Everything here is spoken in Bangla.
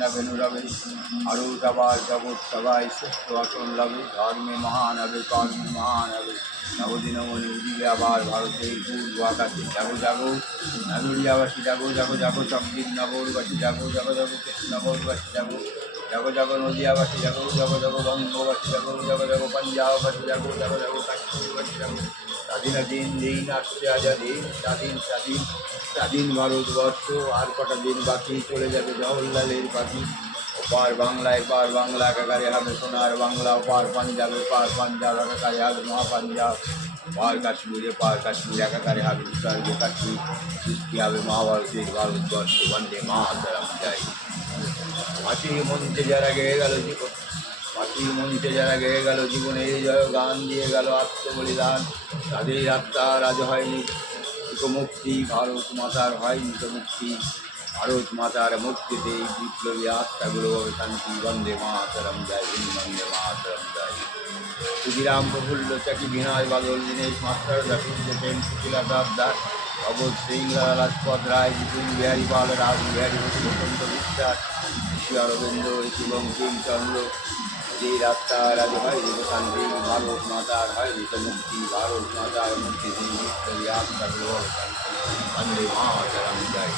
না বেনু রবে, আরও যাবার জগৎ সবাই সুস্থ আসন লবে, ধর্মে মহান হবে, কর্মে মহান হবে, নবদিন মনে উদিবে আবার ভারতের পূর্ব আকাশে। জাগো জাগো নাগরিয়াবাসী, জাগো জাগো জাগো চকদিক নগরবাসী, জাগো জাগো জাগো কৃষ্ণনগরবাসী, জাগো জাগো জাগো নদিয়াবাসী, জাগো জাগো জাগো বঙ্গবাসী, জাগো জাগো জাগো পাঞ্জাববাসী, জাগো জাগো জাগো কাশ্মীরবাসী, জাগো। স্বাধীন দিন আসছে আজাদিন, স্বাধীন স্বাধীন স্বাধীন ভারতবর্ষ। আর কটা দিন বাকি, চলে যাবে জওহরলালের পাখি। ওপার বাংলায় পার বাংলা একাকারে হবে সোনার বাংলা, ওপার পাঞ্জাবে পার পাঞ্জাব একাকারে হবে মহাপাঞ্জাব, পার কাশ্মীরে পার কাশ্মীর একাকারে হবে উত্তর কাশ্মীর। সৃষ্টি হবে মহাভারতের ভারতবর্ষ। বন্দে মাতরম জয়। মাটির মঞ্চে যারা গেয়ে গেল জীবন, মাটির মঞ্চে যারা গেয়ে গেল জীবনে এই জয় গান দিয়ে গেল আত্মবলিদান, তাদের আত্মার আজ হয়নি মুক্তি, ভারত মাতার হয়নি তো মুক্তি। ভারত মাতার মুক্তিতে এই বিপ্লবী আত্মাগুলো শান্তি। বন্দে মাতরম জয়, বন্দে মাতরম জয়। ক্ষুদিরাম প্রফুল্ল চাকি, বিনয় বাদল, দীনেশ মাস্টার, সূর্য সেন, সুশীলা দাস, ভগৎ সিং, লাজপত রায়, বিপিন বিহারী পাল, রাজ বিহারী বসু, বসন্ত বিশ্বাস, ঋষি অরবিন্দ, ঋষি বঙ্কিমচন্দ্র, যে রাস্তার আজ হয় শান্তি। ভারত মাতার হয় মুক্তি, ভারত মাতার মুক্তি দিন বিপ্লবী আত্মাগুলো শান্তি। বন্দে মাতরম জয়।